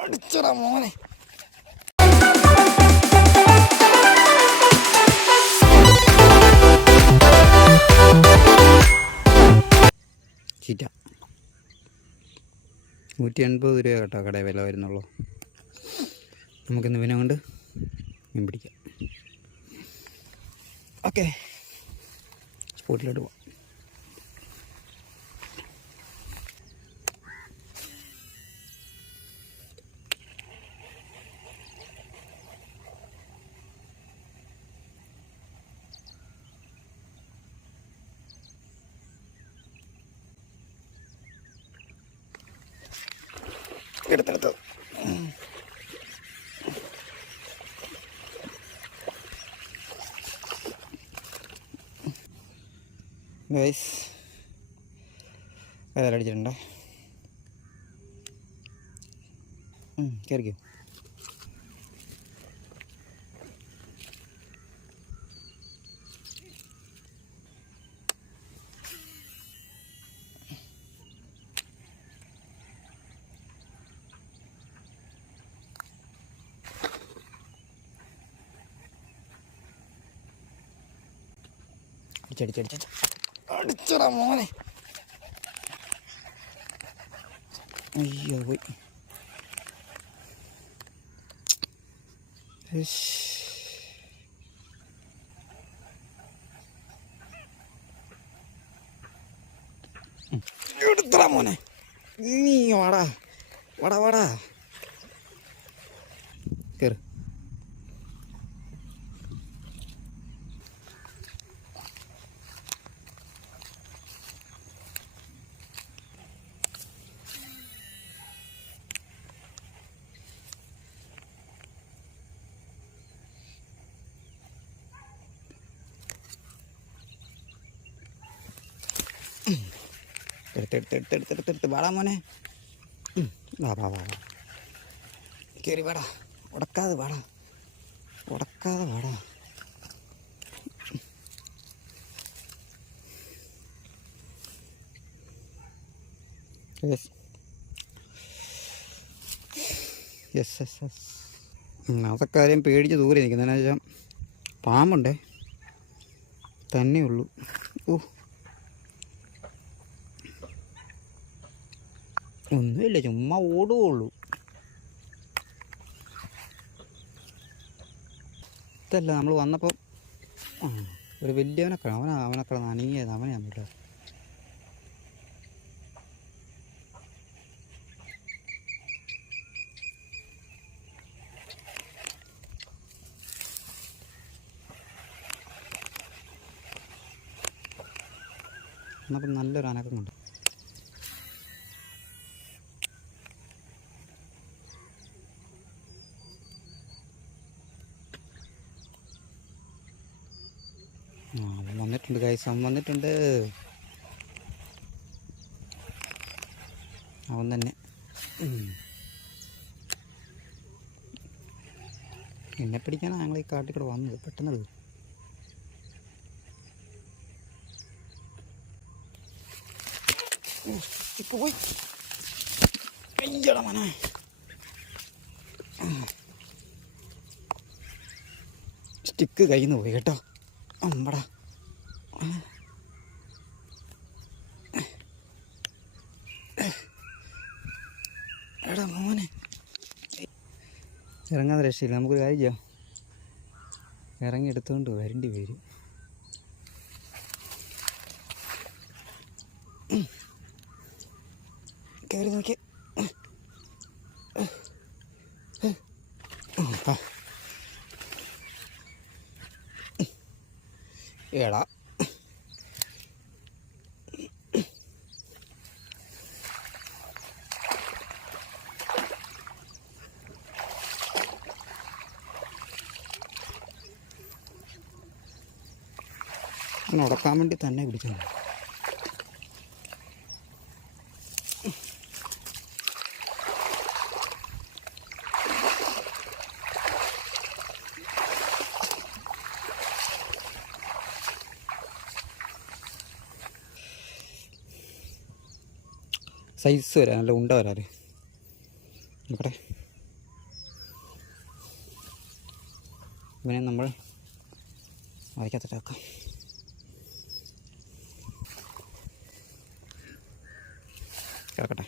അടിച്ചടാ മോനെ. ചീറ്റ 180 രൂപ കേട്ടോ കടയിൽ വില വരുന്നുള്ളൂ. നമുക്കിന്ന് ഇവനെ കൊണ്ട് മീൻ പിടിക്കാം. ഓക്കെ, സ്പോട്ടിലോട്ട് പോവാം. എടുത്തെടുത്ത് ഗൈസ് വേദനടിച്ചിട്ടുണ്ടേ. കയറിക്കോ. അടിച്ചടാ മോനെ. അയ്യോ പോയി. എടുത്തടാ മോനെ. നീ വാടാ വാടാ വാടാ കയറ്. എടുത്തെടുത്ത് വാടാ മോനെ. വാ വാ വാ കയറി വാടാ. ഉടക്കാതെ വാടാ, ഉടക്കാതെ വാടാ. അതൊക്കെ കാര്യം പേടിച്ച് ദൂരെ നിൽക്കുന്നതെന്ന് വെച്ചാൽ പാമ്പുണ്ടേ തന്നെ ഉള്ളൂ. ഒന്നുമില്ല, ചുമ്മാ ഓടുകയുള്ളൂ. ഇതല്ല നമ്മൾ വന്നപ്പോൾ ഒരു വലിയവനൊക്കെ അവനൊക്കെ നനങ്ങിയത് അവനെയാണ് കേട്ടോ. എന്നപ്പോൾ നല്ലൊരു അനക്കം കൊണ്ട് അവൻ വന്നിട്ടുണ്ട് ഗൈസ്, അവൻ വന്നിട്ടുണ്ട്. അവൻ തന്നെ എന്നെ പിടിക്കാനാണ് ഞങ്ങൾ ഈ കാട്ടിൽ വന്നത്. പെട്ടെന്ന് പോയി അയ്യടാ മോനെ. സ്റ്റിക്ക് കയ്യിൽ നിന്ന് പോയി കേട്ടോ. അമ്പടാ എടാ മോനെ, ഇറങ്ങാതെ രക്ഷയില്ല. നമുക്കൊരു കാര്യം ചെയ്യാം, ഇറങ്ങി എടുത്തുകൊണ്ട് വരേണ്ടി വരും. കയറി നോക്കി എടാ. ഉടക്കാൻ വേണ്ടി തന്നെ പിടിച്ചു. സൈസ് വരാൻ നല്ല ഉണ്ട വരാറ് നോക്കട്ടെ. ഇവനെ നമ്മൾ വരയ്ക്കത്തിട്ടാക്കാം. കിടക്കട്ടെ.